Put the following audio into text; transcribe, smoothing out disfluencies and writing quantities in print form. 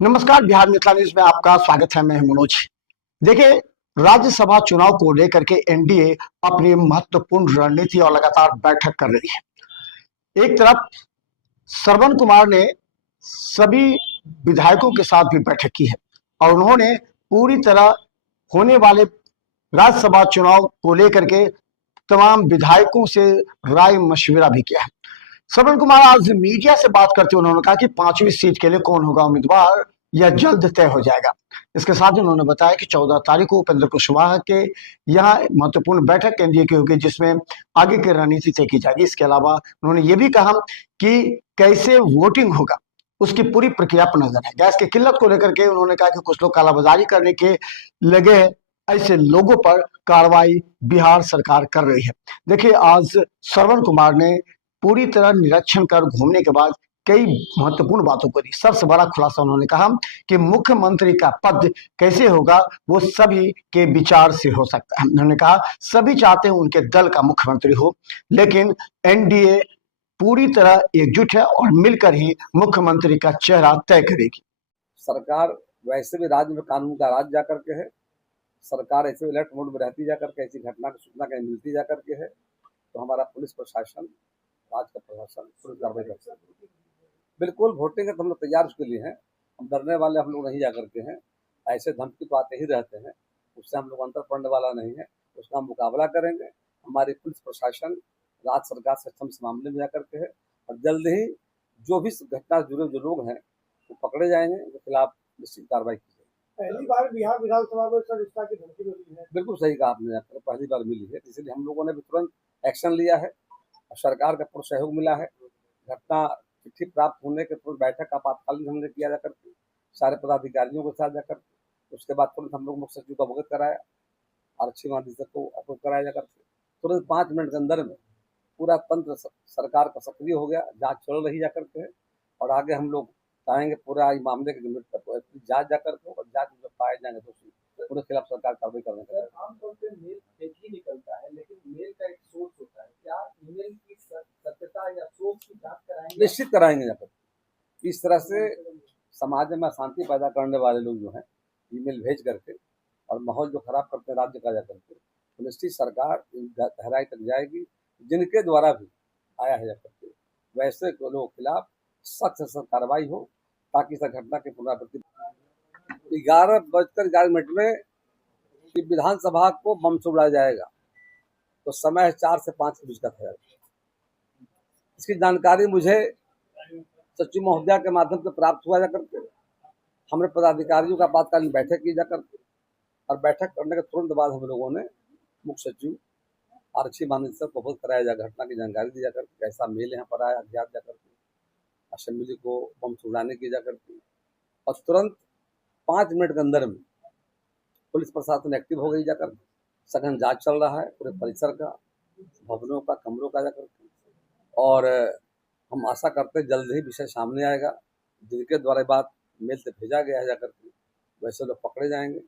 नमस्कार, बिहार मिथिला न्यूज में आपका स्वागत है। मैं मनोज। देखिए, राज्यसभा चुनाव को लेकर के एनडीए अपनी महत्वपूर्ण रणनीति और लगातार बैठक कर रही है। एक तरफ श्रवण कुमार ने सभी विधायकों के साथ भी बैठक की है और उन्होंने पूरी तरह होने वाले राज्यसभा चुनाव को लेकर के तमाम विधायकों से राय मशविरा भी किया है। श्रवण कुमार आज मीडिया से बात करते हुए उन्होंने कहा कि 5वीं सीट के लिए कौन होगा उम्मीदवार यह जल्द तय हो जाएगा। इसके साथ ही उन्होंने बताया कि 14 तारीख को उपेंद्र कुशवाहा के यहाँ महत्वपूर्ण बैठक एनडीए की होगी जिसमें आगे की रणनीति तय की जाएगी। इसके अलावा उन्होंने ये भी कहा कि कैसे वोटिंग होगा उसकी पूरी प्रक्रिया पर नजर है। गैस की किल्लत को लेकर के उन्होंने कहा कि कुछ लोग कालाबाजारी करने के लगे हैं, ऐसे लोगों पर कार्रवाई बिहार सरकार कर रही है। देखिए, आज श्रवण कुमार ने पूरी तरह निरीक्षण कर घूमने के बाद कई महत्वपूर्ण बातों को दी। सबसे बड़ा खुलासा उन्होंने कहा कि मुख्यमंत्री का पद कैसे होगा वो सभी के विचार से हो सकता है। उन्होंने कहा सभी चाहते हैं उनके दल का मुख्यमंत्री हो, लेकिन एनडीए पूरी तरह एकजुट है और मिलकर ही मुख्यमंत्री का चेहरा तय करेगी। सरकार वैसे भी राज्य में कानून का राज जाकर के है। सरकार ऐसे अलर्ट मोड में रहती जाकर के, ऐसी घटना की सूचना कहीं मिलती जाकर के है तो हमारा पुलिस प्रशासन, राज्य का प्रशासन तुरंत कार्रवाई कर सकते हैं। बिल्कुल वोटिंग का तो हम लोग तैयार उसके लिए हैं। हम डरने वाले हम लोग नहीं जा करके हैं। ऐसे धमकी तो आते ही रहते हैं, उससे हम लोग अंतर पड़ने वाला नहीं है। उसका हम मुकाबला करेंगे। हमारी पुलिस प्रशासन राज्य सरकार सक्षम इस मामले में जाकर के है और जल्द ही जो भी घटना से जुड़े जो लोग हैं वो पकड़े जाएंगे, उनके खिलाफ निश्चित कार्रवाई की जाएगी। पहली बार बिहार विधानसभा में सर इस तरह की धमकी मिली है। बिल्कुल सही कहा आपने, पहली बार मिली है, इसलिए हम लोगों ने भी तुरंत एक्शन लिया है और सरकार का पूरा सहयोग मिला है। घटना चिट्ठी प्राप्त होने के तुरंत बैठक आपातकालीन हमने किया जाकर के सारे पदाधिकारियों के साथ जाकर, उसके बाद तुरंत हम लोग मुख्य सचिव को अवगत कराया, आरक्षी महानिदेशक को अवगत कराया जाकर तुरंत 5 मिनट के अंदर में पूरा तंत्र सरकार का सक्रिय हो गया। जांच चल रही जाकर के और आगे हम लोग चाहेंगे पूरा इस मामले के जांच जाकर के और जांच में पाए जाएंगे दोषी उनके खिलाफ सरकार कार्रवाई करने के लिए। आमतौर पर मेल फेक ही निकलता है, लेकिन मेल का एक सोर्स होता है। क्या ईमेल की सत्यता या सोर्स की जांच कराएंगे? निश्चित कराएंगे जाकर। इस तरह से समाज में अशांति पैदा करने वाले लोग जो हैं ईमेल भेज करके और माहौल जो खराब करते हैं राज्य का जाकर के, तो निश्चित सरकार गहराई तक जाएगी। जिनके द्वारा भी आया है जाकर के वैसे लोगों के खिलाफ सख्त से कार्रवाई हो ताकि इस घटना की पुनरावृत्ति। 11:11 में विधानसभा को बम से उड़ाया जाएगा तो समय 4 से 5 के बीच का था। इसकी जानकारी मुझे सचिव महोदया के माध्यम से प्राप्त हुआ जाकर के हमने पदाधिकारियों का आपातकालीन बैठक की जाकर और बैठक करने के तुरंत बाद हम लोगों ने मुख्य सचिव, आरक्षी महानिदेशक को अवगत कराया जाकर घटना की जानकारी दी जाकर कैसा मेल यहाँ पर आया अज्ञात जाकर के असेंबली को बम से उड़ाने की जाकर के और तुरंत 5 मिनट के अंदर में पुलिस प्रशासन एक्टिव हो गई जाकर। सघन जांच चल रहा है पूरे परिसर का, भवनों का, कमरों का जाकर और हम आशा करते हैं जल्द ही विषय सामने आएगा। जिनके द्वारा बात मेल से भेजा गया है जाकर के वैसे लोग पकड़े जाएंगे।